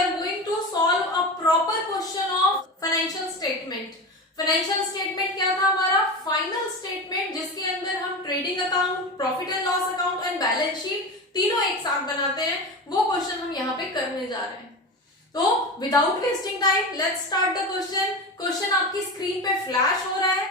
are going to solve a proper question of financial statement. Financial statement क्या था हमारा? Final statement, जिसके अंदर हम trading account, profit and loss account and balance sheet तीनों एक साथ बनाते हैं, वो क्वेश्चन हम यहाँ पे करने जा रहे हैं। तो without wasting time let's start the question. Question आपकी स्क्रीन पे फ्लैश हो रहा है।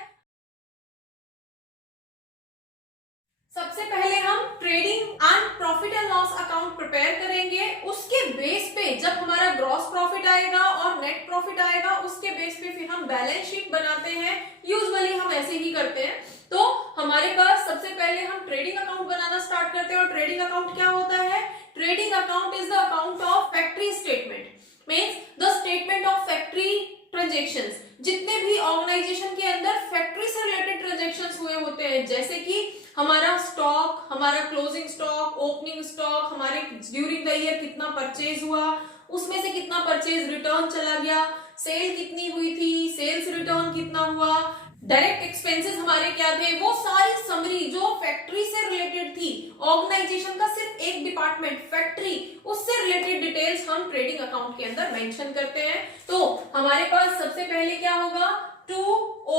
सबसे पहले हम trading and profit and loss account prepare करेंगे। उसके बेस पे जब हमारा ग्रॉस प्रॉफिट आएगा और नेट प्रॉफिट आएगा, उसके बेस पे फिर हम बैलेंस शीट बनाते हैं। यूजुअली हम ऐसे ही करते हैं। तो हमारे पास सबसे पहले हम ट्रेडिंग अकाउंट बनाना स्टार्ट करते हैं। और ट्रेडिंग अकाउंट क्या होता है? Trading account is the account of factory statement, means the statement of factory transactions. जितने भी ऑर्गेनाइजेशन के अंदर फैक्ट्री से रिलेटेड ट्रांजेक्शंस हुए होते हैं, जैसे कि हमारा स्टॉक, हमारा क्लोजिंग स्टॉक, ओपनिंग स्टॉक, हमारे ड्यूरिंग द ईयर कितना परचेज हुआ, उसमें से कितना परचेज रिटर्न चला गया, सेल कितनी हुई थी, सेल्स रिटर्न कितना हुआ, डायरेक्ट एक्सपेंसेस हमारे क्या थे, वो सारी समरी जो फैक्ट्री से रिलेटेड थी, ऑर्गेनाइजेशन का सिर्फ एक डिपार्टमेंट फैक्ट्री, उससे रिलेटेड डिटेल्स हम ट्रेडिंग अकाउंट के अंदर मेंशन करते हैं। तो हमारे पास सबसे पहले क्या होगा? To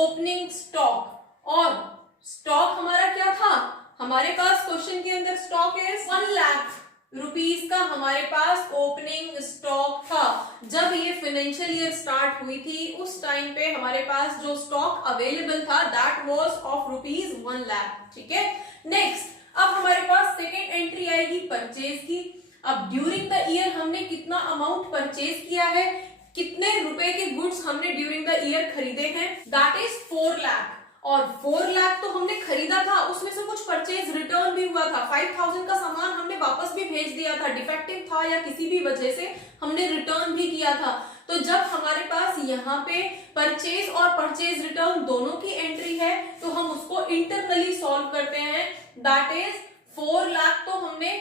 opening stock. और स्टॉक हमारा क्या था? हमारे पास क्वेश्चन के अंदर स्टॉक इज 1 लाख रुपीस का हमारे पास ओपनिंग स्टॉक था। जब ये फाइनेंशियल ईयर स्टार्ट हुई थी, उस टाइम पे हमारे पास जो स्टॉक अवेलेबल था that was of rupees 1 lakh. ठीक है। नेक्स्ट अब हमारे पास सेकेंड एंट्री आएगी परचेज की। अब ड्यूरिंग द ईयर हमने कितना अमाउंट परचेज किया है, कितने रुपए के गुड्स हमने ड्यूरिंग द ईयर खरीदे हैं, दैट इज 4 लाख। और 4 लाख तो हमने खरीदा था, उसमें से कुछ परचेज रिटर्न भी हुआ था। 5000 का सामान हमने वापस भी भेज दिया था, डिफेक्टिव था या किसी भी वजह से हमने रिटर्न भी किया था। तो जब हमारे पास यहाँ पे परचेज और परचेज रिटर्न दोनों की एंट्री है, तो हम उसको इंटरनली सॉल्व करते हैं। दैट इज 4 लाख तो हमने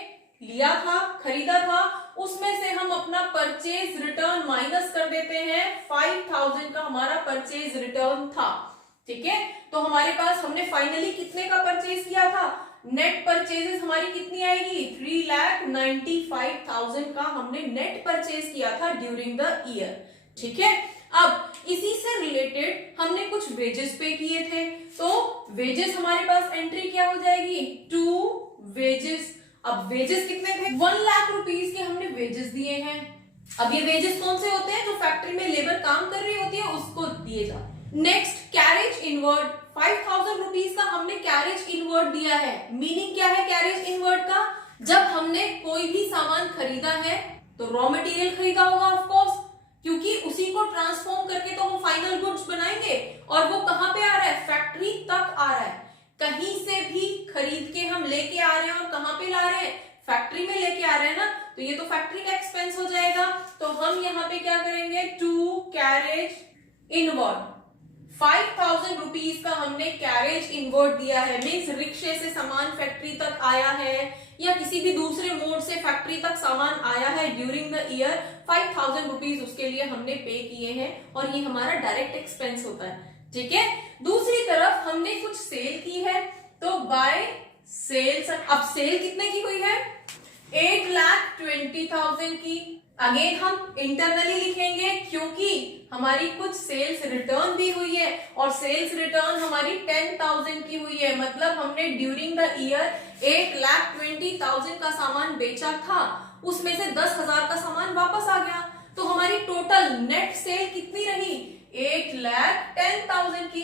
लिया था, खरीदा था, उसमें से हम अपना परचेज रिटर्न माइनस कर देते हैं। 5000 का हमारा परचेज रिटर्न था। ठीक है। तो हमारे पास हमने फाइनली कितने का परचेज किया था? नेट परचेजेस हमारी कितनी आएगी? 3,95,000 का हमने नेट परचेज किया था ड्यूरिंग द ईयर। ठीक है। अब इसी से रिलेटेड हमने कुछ वेजेस पे किए थे, तो वेजेस हमारे पास एंट्री क्या हो जाएगी? To wages. अब वेजेस कितने थे? 1 लाख रुपीस के हमने वेजेस दिए हैं। अब ये वेजेस कौन से होते हैं? जो फैक्ट्री में लेबर काम कर रही होती है उसको दिए जाते हैं। नेक्स्ट कैरेज इनवर्ड, 5000 रुपीस का हमने कैरेज इनवर्ड दिया है। मीनिंग क्या है कैरेज इनवर्ड का? जब हमने कोई भी सामान खरीदा है तो रॉ मटेरियल खरीदा होगा ऑफ कोर्स, क्योंकि उसी को ट्रांसफॉर्म करके तो हम फाइनल गुड्स बनाएंगे। और वो कहां पे आ रहा है? फैक्ट्री तक आ रहा है। कहीं से भी खरीद के हम लेके आ रहे हैं और कहां पे ला रहे हैं? फैक्ट्री में लेके आ रहे हैं ना, तो ये तो फैक्ट्री का एक्सपेंस हो जाएगा। तो हम यहाँ पे क्या करेंगे? To carriage inward. 5000 रुपीस का हमने कैरेज इनवर्ड दिया है, मीन्स रिक्शे से सामान फैक्ट्री तक आया है या किसी भी दूसरे मोड से फैक्ट्री तक सामान आया है ड्यूरिंग द ईयर। 5000 रुपीस उसके लिए हमने पे किए हैं और ये हमारा डायरेक्ट एक्सपेंस होता है। ठीक है। दूसरी तरफ हमने कुछ सेल की है, तो बाय सेल्स। अब सेल कितने की हुई है? 8,20,000 की। अगेन हम इंटरनली लिखेंगे क्योंकि हमारी कुछ सेल्स रिटर्न भी हुई है और सेल्स रिटर्न हमारी 10,000 की हुई है। मतलब हमने ड्यूरिंग द ईयर 8,20,000 का सामान बेचा था, उसमें से 10,000 का सामान वापस आ गया, तो हमारी टोटल नेट सेल कितनी रही? 8,10,000 की।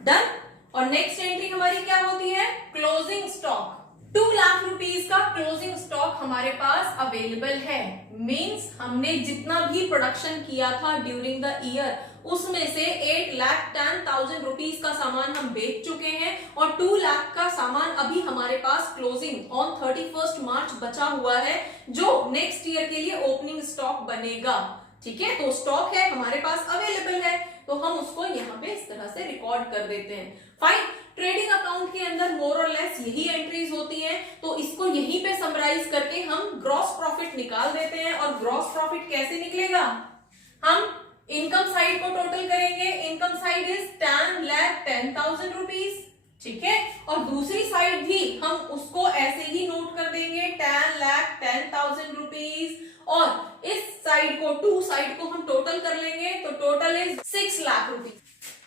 डन। और नेक्स्ट एंट्री हमारी क्या होती है? Closing stock. 2 लाख रुपीस का क्लोजिंग स्टॉक हमारे पास अवेलेबल है। मींस हमने जितना भी प्रोडक्शन किया था ड्यूरिंग द ईयर, उसमें से 8,10,000 रुपीस का सामान हम बेच चुके हैं और 2 लाख का सामान अभी हमारे पास क्लोजिंग ऑन 31 मार्च बचा हुआ है, जो नेक्स्ट ईयर के लिए ओपनिंग स्टॉक बनेगा। ठीक है। तो स्टॉक है हमारे पास अवेलेबल है, तो हम उसको यहाँ पे इस तरह से रिकॉर्ड कर देते हैं। फाइन। ट्रेडिंग अकाउंट के अंदर मोर और लेस यही एंट्रीज होती हैं, तो इसको यहीं पे समराइज करके हम ग्रॉस प्रॉफिट निकाल देते हैं। और ग्रॉस प्रॉफिट कैसे निकलेगा? हम इनकम साइड को टोटल करेंगे। Income side is 10,10,000 rupees. ठीक है। और दूसरी साइड भी हम उसको ऐसे ही नोट कर देंगे 10,10,000 रुपीज, और इस साइड को, टू साइड को हम टोटल कर लेंगे तो टोटल इज 6 लाख रुपीज।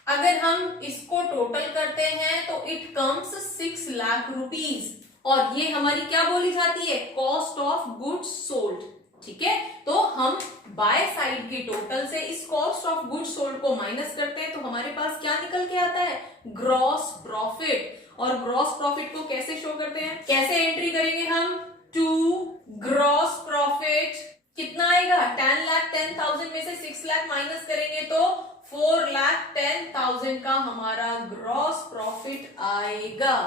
अगर हम इसको टोटल करते हैं तो इट कम्स 6 लाख रुपीज, और ये हमारी क्या बोली जाती है, कॉस्ट ऑफ गुड्स सोल्ड। ठीक है, तो हम बाय साइड के टोटल से इस कॉस्ट ऑफ गुड्स सोल्ड को माइनस करते हैं तो हमारे पास क्या निकल के आता है, ग्रॉस प्रॉफिट। और ग्रॉस प्रॉफिट को कैसे शो करते हैं, कैसे एंट्री करेंगे हम, टू ग्रॉस प्रॉफिट कितना आएगा, 10,10,000 में से 6 लाख माइनस करेंगे तो 4,10,000 का हमारा ग्रॉस प्रॉफिट आएगा।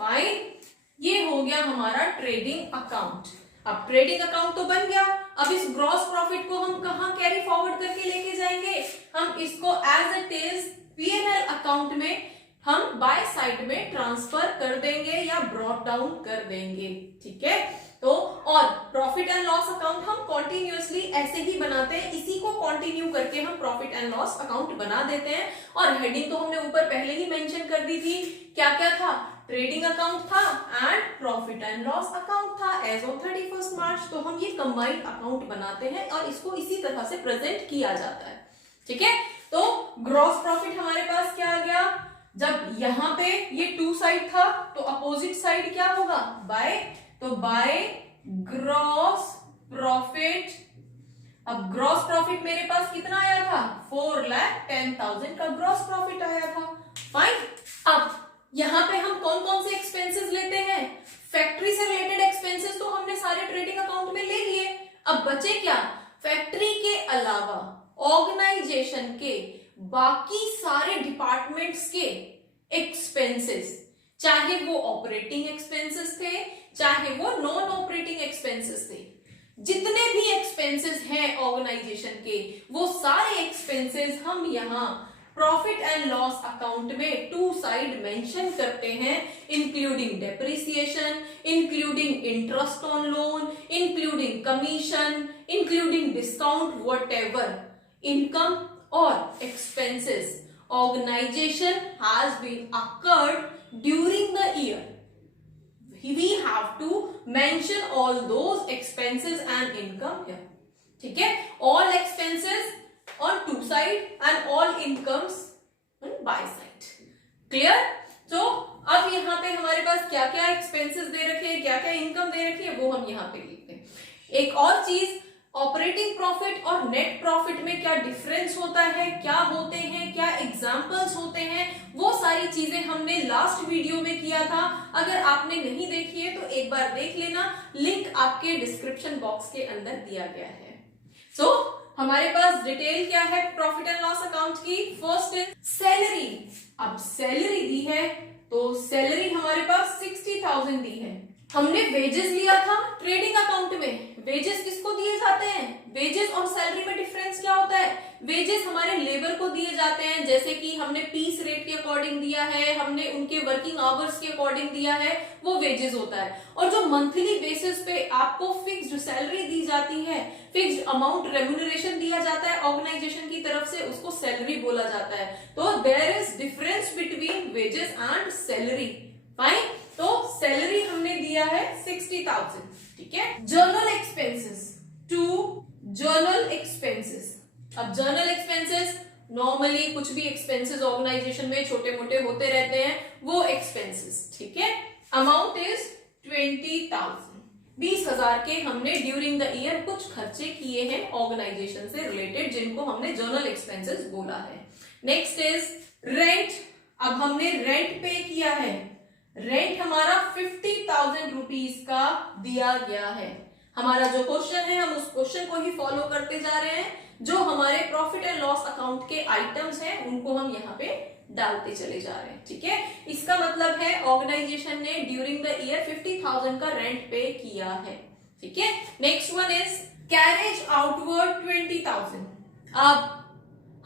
फाइन, ये हो गया हमारा ट्रेडिंग अकाउंट। अब ट्रेडिंग अकाउंट तो बन गया, अब इस ग्रॉस प्रॉफिट को हम कहां कैरी फॉरवर्ड करके लेके जाएंगे, हम इसको as it is P&L account में हम बाय साइड में ट्रांसफर कर देंगे या ब्रॉट डाउन कर देंगे। ठीक है, तो और प्रॉफिट एंड लॉस अकाउंट हम कॉन्टिन्यूअसली ऐसे ही बनाते हैं, इसी को कंटिन्यू करके हम प्रॉफिट एंड लॉस अकाउंट बना देते हैं। और हेडिंग तो हमने ऊपर पहले ही मेंशन कर दी थी, क्या क्या था, ट्रेडिंग अकाउंट था and profit and loss account था एज ऑन 31 मार्च। तो हम ये कंबाइंड अकाउंट बनाते हैं और इसको इसी तरह से प्रेजेंट किया जाता है। ठीक है, तो ग्रॉस प्रॉफिट हमारे पास क्या आ गया, जब यहां पे ये टू साइड था तो अपोजिट साइड क्या होगा, बाय, तो बाय ग्रॉस प्रॉफिट। अब ग्रॉस प्रॉफिट मेरे पास कितना आया था, 4,10,000 का ग्रॉस प्रॉफिट आया था। फाइन, अब यहां पे हम कौन कौन से एक्सपेंसेस लेते हैं, फैक्ट्री से रिलेटेड एक्सपेंसेस तो हमने सारे ट्रेडिंग अकाउंट में ले लिए। अब बचे क्या, फैक्ट्री के अलावा ऑर्गेनाइजेशन के बाकी सारे डिपार्टमेंट्स के एक्सपेंसेस, चाहे वो ऑपरेटिंग एक्सपेंसेस थे चाहे वो नॉन ऑपरेटिंग एक्सपेंसेस थे, जितने भी एक्सपेंसेस हैं ऑर्गेनाइजेशन के, वो सारे एक्सपेंसेस हम यहाँ प्रॉफिट एंड लॉस अकाउंट में टू साइड मेंशन करते हैं, including depreciation, including interest on loan, including commission, including discount, whatever income और expenses organization has been occurred during the year. We have to mention all those expenses and income here. ठीक है, all expenses on two side and all incomes on buy side. Clear? तो अब यहाँ पे हमारे पास क्या क्या एक्सपेंसेस दे रखे हैं, क्या क्या इनकम दे रखी है, वो हम यहाँ पे लिखते हैं। एक और चीज, ऑपरेटिंग प्रॉफिट और नेट प्रॉफिट में क्या डिफरेंस होता है, क्या होते हैं, क्या एग्जांपल्स होते हैं, वो सारी चीजें हमने लास्ट वीडियो में किया था। अगर आपने नहीं देखी है तो एक बार देख लेना, लिंक आपके डिस्क्रिप्शन बॉक्स के अंदर दिया गया है। सो हमारे पास डिटेल क्या है प्रॉफिट एंड लॉस अकाउंट की, फर्स्ट इज सैलरी। अब सैलरी दी है तो सैलरी हमारे पास 60,000 दी है। हमने वेजेस लिया था ट्रेडिंग अकाउंट में, वेजेस किसको दिए जाते हैं, वेजेस और सैलरी में डिफरेंस क्या होता है, वेजेस हमारे लेबर को दिए जाते हैं, जैसे कि हमने पीस रेट के अकॉर्डिंग दिया है, हमने उनके वर्किंग आवर्स के अकॉर्डिंग दिया है, वो वेजेस होता है। और जो मंथली बेसिस पे आपको फिक्स्ड सैलरी दी जाती है, फिक्स्ड अमाउंट रेम्यूनरेशन दिया जाता है ऑर्गेनाइजेशन की तरफ से, उसको सैलरी बोला जाता है। तो there is difference between wages and salary. Fine, तो सैलरी हमने दिया है 60,000। ठीक है, general expenses, to general expenses. अब जर्नल एक्सपेंसेस नॉर्मली कुछ भी एक्सपेंसेस ऑर्गेनाइजेशन में छोटे मोटे होते रहते हैं, वो एक्सपेंसेस। ठीक है, अमाउंट इज 20,000, 20,000 के हमने ड्यूरिंग द ईयर कुछ खर्चे किए हैं ऑर्गेनाइजेशन से रिलेटेड, जिनको हमने जर्नल एक्सपेंसेस बोला है। Next is rent. अब हमने रेंट पे किया है, रेंट हमारा 50,000 रुपीज का दिया गया है। हमारा जो क्वेश्चन है हम उस क्वेश्चन को ही फॉलो करते जा रहे हैं, जो हमारे प्रॉफिट एंड लॉस अकाउंट के आइटम्स हैं उनको हम यहाँ पे डालते चले जा रहे हैं। ठीक है, इसका मतलब है ऑर्गेनाइजेशन ने ड्यूरिंग द ईयर 50,000 का रेंट पे किया है। ठीक है, next one is carriage outward 20,000। अब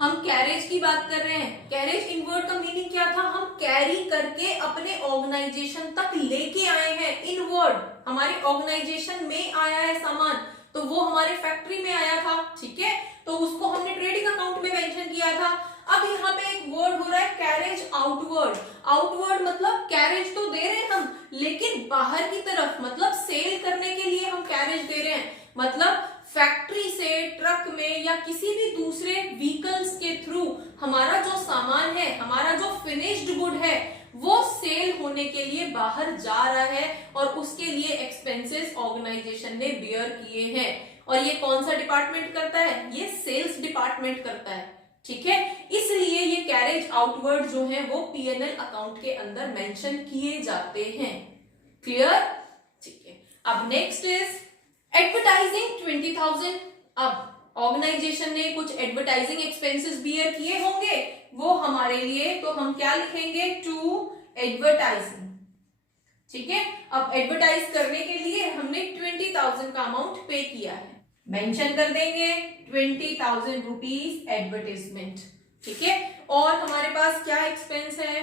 हम कैरेज की बात कर रहे हैं, कैरेज इनवर्ड का मीनिंग क्या था, हम कैरी करके अपने ऑर्गेनाइजेशन तक लेके आए हैं, इनवर्ड हमारे ऑर्गेनाइजेशन में आया है सामान, तो वो हमारे फैक्ट्री में आया था। ठीक है, तो उसको हमने ट्रेडिंग अकाउंट में मेंशन किया था। अब यहाँ पे एक वर्ड हो रहा है कैरेज आउटवर्ड। आउटवर्ड मतलब कैरेज तो दे रहे हैं हम, लेकिन बाहर की तरफ, मतलब सेल करने के लिए हम कैरेज दे रहे हैं। मतलब फैक्ट्री से ट्रक में या किसी भी दूसरे व्हीकल्स के थ्रू हमारा जो सामान है, हमारा जो फिनिश्ड गुड है, वो सेल होने के लिए बाहर जा रहा है और उसके लिए एक्सपेंसेस ऑर्गेनाइजेशन ने बियर किए हैं। और ये कौन सा डिपार्टमेंट करता है? ये सेल्स डिपार्टमेंट करता है। ठीक है, इसलिए ये कैरेज आउटवर्ड जो है वो पीएनएल अकाउंट के अंदर मेंशन किए जाते हैं। क्लियर? ठीक है। अब नेक्स्ट इज एडवर्टाइजिंग 20,000। अब ऑर्गेनाइजेशन ने कुछ एडवर्टाइजिंग एक्सपेंसेस बियर किए होंगे, वो हमारे लिए, तो हम क्या लिखेंगे? To advertising. ठीक है, अब एडवर्टाइज करने के लिए हमने 20,000 का अमाउंट पे किया है, मेंशन कर देंगे 20,000 रुपीज एडवर्टाइजमेंट। ठीक है, और हमारे पास क्या एक्सपेंस है?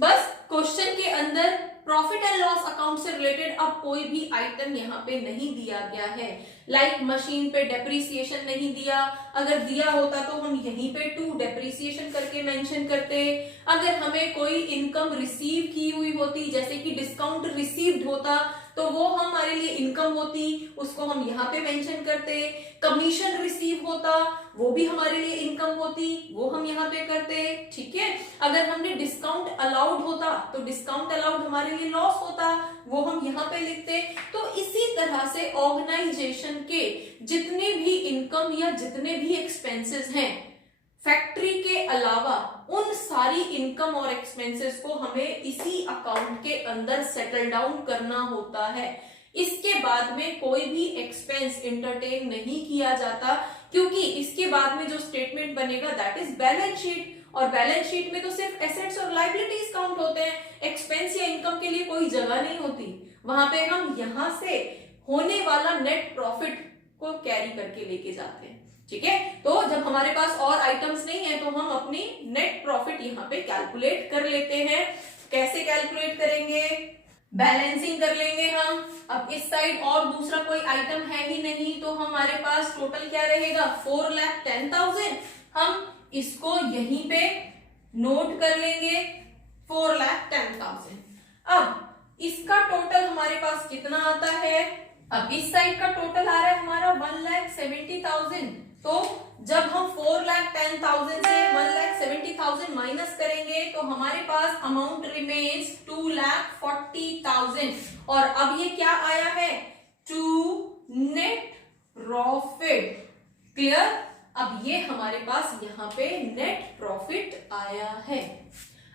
बस क्वेश्चन के अंदर प्रॉफिट एंड लॉस अकाउंट से रिलेटेड अब कोई भी आइटम यहाँ पे नहीं दिया गया है। लाइक मशीन पे डेप्रिसिएशन नहीं दिया, अगर दिया होता तो हम यहीं पे टू डेप्रिसिएशन करके मेंशन करते। अगर हमें कोई इनकम रिसीव की हुई होती, जैसे कि डिस्काउंट रिसीव्ड होता, तो वो हमारे लिए इनकम होती, उसको हम यहाँ पे मेंशन करते। कमीशन रिसीव होता, वो भी हमारे लिए इनकम होती, वो हम यहाँ पे करते। ठीक है, अगर हमने डिस्काउंट अलाउड होता तो डिस्काउंट अलाउड हमारे लिए लॉस होता, वो हम यहाँ पे लिखते। तो इसी तरह से ऑर्गेनाइजेशन के जितने भी इनकम या जितने भी एक्सपेंसेस हैं फैक्ट्री के अलावा, उन सारी इनकम और एक्सपेंसेस को हमें इसी अकाउंट के अंदर सेटल डाउन करना होता है। इसके बाद में कोई भी एक्सपेंस इंटरटेन नहीं किया जाता, क्योंकि इसके बाद में जो स्टेटमेंट बनेगा दैट इज बैलेंस शीट, और बैलेंस शीट में तो सिर्फ एसेट्स और लायबिलिटीज काउंट होते हैं, एक्सपेंस या इनकम के लिए कोई जगह नहीं होती। वहां पे हम यहां से होने वाला नेट प्रॉफिट को कैरी करके लेके जाते हैं। ठीक है, तो जब हमारे पास और आइटम्स नहीं है तो हम अपनी नेट प्रॉफिट यहाँ पे कैलकुलेट कर लेते हैं। कैसे कैलकुलेट करेंगे? बैलेंसिंग कर लेंगे हम। अब इस साइड और दूसरा कोई आइटम है ही नहीं, तो हमारे पास टोटल क्या रहेगा? 4,10,000। हम इसको यहीं पे नोट कर लेंगे, 4,10,000। अब इसका टोटल हमारे पास कितना आता है? अब इस साइड का टोटल आ रहा है हमारा 1,70,000। तो जब हम 4,10,000 से 1,70,000 माइनस करेंगे तो हमारे पास अमाउंट रिमेन्स 2,40,000। और अब ये क्या आया है? To net profit. क्लियर? अब ये हमारे पास यहाँ पे नेट प्रॉफिट आया है।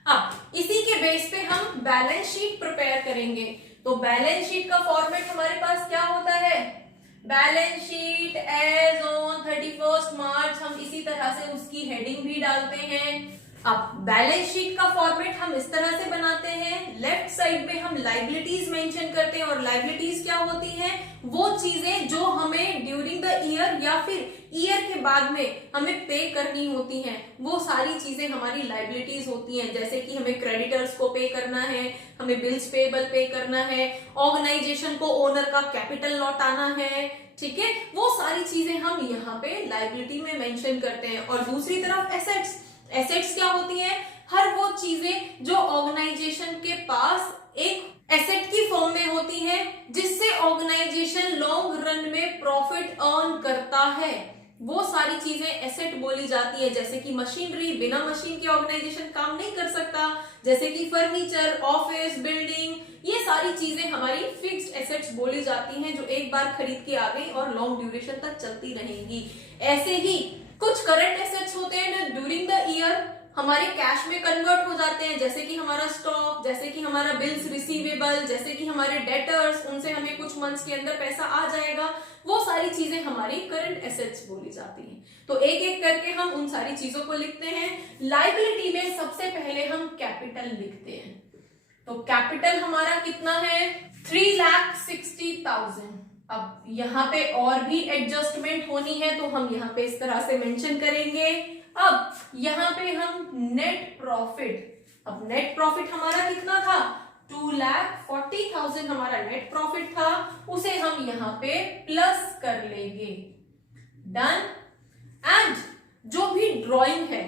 अब इसी के बेस पे हम बैलेंस शीट प्रिपेयर करेंगे। तो बैलेंस शीट का फॉर्मेट हमारे पास क्या होता है? बैलेंस शीट एज ऑन 31 मार्च, हम इसी तरह से उसकी हेडिंग भी डालते हैं। अब बैलेंस शीट का फॉर्मेट हम इस तरह से बनाते हैं, लेफ्ट साइड में हम लायबिलिटीज मेंशन करते हैं, और लायबिलिटीज क्या होती हैं? वो चीजें जो हमें ड्यूरिंग द ईयर या फिर ईयर के बाद में हमें पे करनी होती हैं, वो सारी चीजें हमारी लायबिलिटीज होती हैं। जैसे कि हमें क्रेडिटर्स को पे करना है, हमें बिल्स पेबल पे करना है, ऑर्गेनाइजेशन को ओनर का कैपिटल लौटाना है। ठीक है, वो सारी चीजें हम यहाँ पे लायबिलिटी में मेंशन करते हैं। और दूसरी तरफ एसेट्स, एसेट्स क्या होती हैं? हर वो चीजें जो ऑर्गेनाइजेशन के पास एक एसेट की फॉर्म में होती हैं, जिससे ऑर्गेनाइजेशन लॉन्ग रन में प्रॉफिट अर्न करता है, वो सारी चीजें एसेट बोली जाती है। जैसे कि मशीनरी, बिना मशीन के ऑर्गेनाइजेशन काम नहीं कर सकता। जैसे कि फर्नीचर, ऑफिस, बिल्डिंग, ये सारी चीजें हमारी फिक्स्ड एसेट्स बोली जाती हैं, जो एक बार खरीद के आ गई और लॉन्ग ड्यूरेशन तक चलती रहेंगी। ऐसे ही कुछ करंट एसेट्स होते हैं जो ड्यूरिंग द ईयर हमारे कैश में कन्वर्ट हो जाते हैं, जैसे कि हमारा स्टॉक, जैसे कि हमारा बिल्स रिसीवेबल, जैसे कि हमारे डेटर्स, उनसे हमें कुछ मंथ्स के अंदर पैसा आ जाएगा। वो सारी चीजें हमारी करंट एसेट्स बोली जाती हैं। तो एक एक करके हम उन सारी चीजों को लिखते हैं। लायबिलिटी में सबसे पहले हम कैपिटल लिखते हैं। तो कैपिटल हमारा कितना है? 3,60,000। अब यहाँ पे और भी एडजस्टमेंट होनी है, तो हम यहाँ पे इस तरह से मेंशन करेंगे। अब यहाँ पे हम नेट प्रॉफिट, अब नेट प्रॉफिट हमारा कितना था? 2,40,000 हमारा नेट प्रॉफिट था, उसे हम यहाँ पे प्लस कर लेंगे। डन। एंड जो भी ड्राइंग है,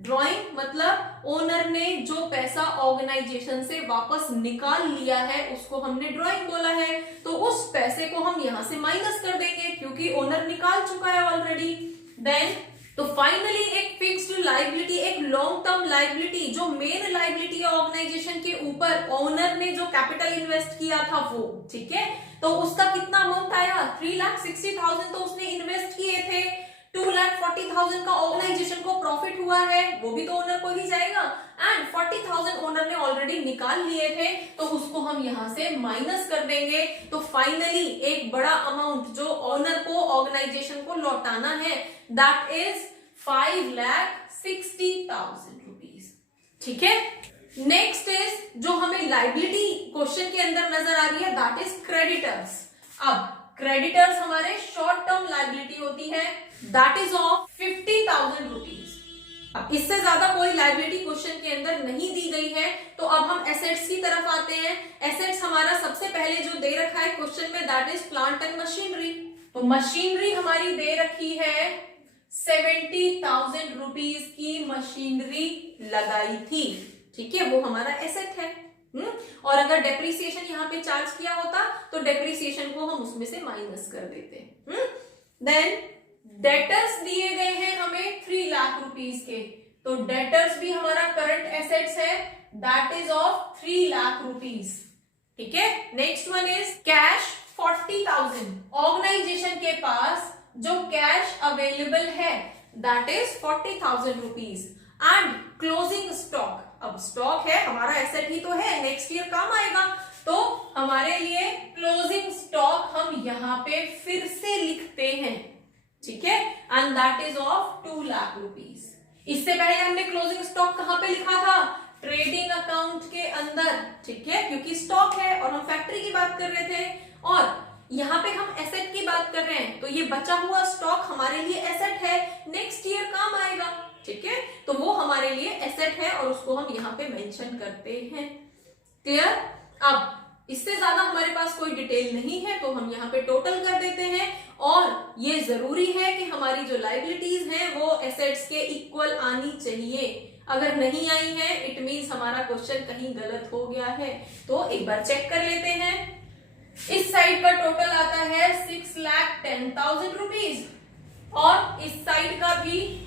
ड्रॉइंग मतलब ओनर ने जो पैसा ऑर्गेनाइजेशन से वापस निकाल लिया है उसको हमने ड्रॉइंग बोला है, तो उस पैसे को हम यहां से माइनस कर देंगे क्योंकि ओनर निकाल चुका है ऑलरेडी। देन तो फाइनली एक फिक्स्ड लायबिलिटी, एक लॉन्ग टर्म लायबिलिटी, जो मेन लायबिलिटी है ऑर्गेनाइजेशन के ऊपर, ओनर ने जो कैपिटल इन्वेस्ट किया था वो, ठीक है, तो उसका कितना अमाउंट आया, 3,60,000 तो उसने इन्वेस्ट किए थे, 2,40,000 का ऑर्गेनाइजेशन को प्रॉफिट हुआ है, वो भी तो ओनर को ही जाएगा, एंड 40,000 ओनर ने ऑलरेडी निकाल लिए थे, तो उसको हम यहां से माइनस कर देंगे। तो फाइनली एक बड़ा अमाउंट जो ओनर को ऑर्गेनाइजेशन को लौटाना है, दैट इज 5,60,000 रुपीज, ठीक है। नेक्स्ट इज जो हमें लायबिलिटी क्वेश्चन के अंदर नजर आ रही है, दैट इज क्रेडिटर्स। अब क्रेडिटर्स हमारे शॉर्ट टर्म लायबिलिटी होती है, दैट इज ऑफ 50,000 रुपीज। अब इससे ज्यादा कोई लायबिलिटी क्वेश्चन के अंदर नहीं दी गई है, तो अब हम एसेट्स की तरफ आते हैं। एसेट्स हमारा सबसे पहले जो दे रखा है क्वेश्चन में, that is plant and machinery. तो मशीनरी हमारी दे रखी है 70,000 रुपीज की मशीनरी लगाई थी, ठीक है, वो हमारा एसेट है। और अगर डेप्रिसिएशन यहाँ पे चार्ज किया होता तो डेप्रिसिएशन को हम उसमें से माइनस कर देते। देन डेटर्स दिए गए हैं हमें 3 लाख रुपीस के, तो डेटर्स भी हमारा करंट एसेट्स है, that is of 3 lakh rupees, ठीक है। Next one is cash 40,000, organisation के पास जो कैश अवेलेबल है that is 40,000 rupees, and closing stock, अब स्टॉक है हमारा एसेट ही तो है, नेक्स्ट ईयर काम आएगा, तो हमारे लिए क्लोजिंग स्टॉक हम यहां पे फिर से लिखते हैं, ठीक है, and that is of 2 lakh rupees. इससे पहले हमने क्लोजिंग स्टॉक कहां पे लिखा था, ट्रेडिंग अकाउंट के अंदर, ठीक है, क्योंकि स्टॉक है और हम फैक्ट्री की बात कर रहे थे, और यहाँ पे हम एसेट की बात कर रहे हैं, तो ये बचा हुआ स्टॉक हमारे लिए एसेट है, नेक्स्ट ईयर काम आएगा, ठीक है, तो वो हमारे लिए एसेट है और उसको हम यहाँ पे मेंशन करते हैं। क्लियर। अब इससे ज्यादा हमारे पास कोई डिटेल नहीं है, तो हम यहाँ पे टोटल कर देते हैं, और ये जरूरी है कि हमारी जो लायबिलिटीज हैं वो एसेट्स के इक्वल आनी चाहिए। अगर नहीं आई है इट मीन्स हमारा क्वेश्चन कहीं गलत हो गया है। तो एक बार चेक कर लेते हैं। इस साइड का टोटल आता है 6,10,000 रुपीज, और इस साइड का भी,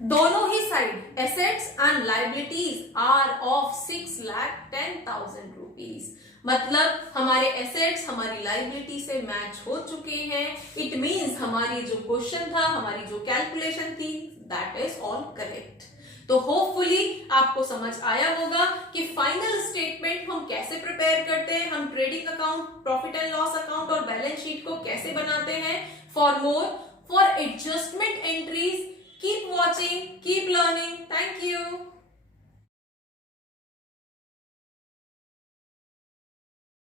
दोनों ही side assets and liabilities are of 6,10,000 rupees. मतलब हमारे एसेट्स हमारी लायबिलिटी से मैच हो चुके हैं। इट मींस हमारी जो क्वेश्चन था, हमारी जो कैलकुलेशन थी, दैट इज ऑल करेक्ट। तो होपफुली आपको समझ आया होगा कि फाइनल स्टेटमेंट हम कैसे प्रिपेयर करते हैं, हम trading account, profit and loss account और बैलेंस शीट को कैसे बनाते हैं। For adjustment entries, keep watching, keep learning. Thank you.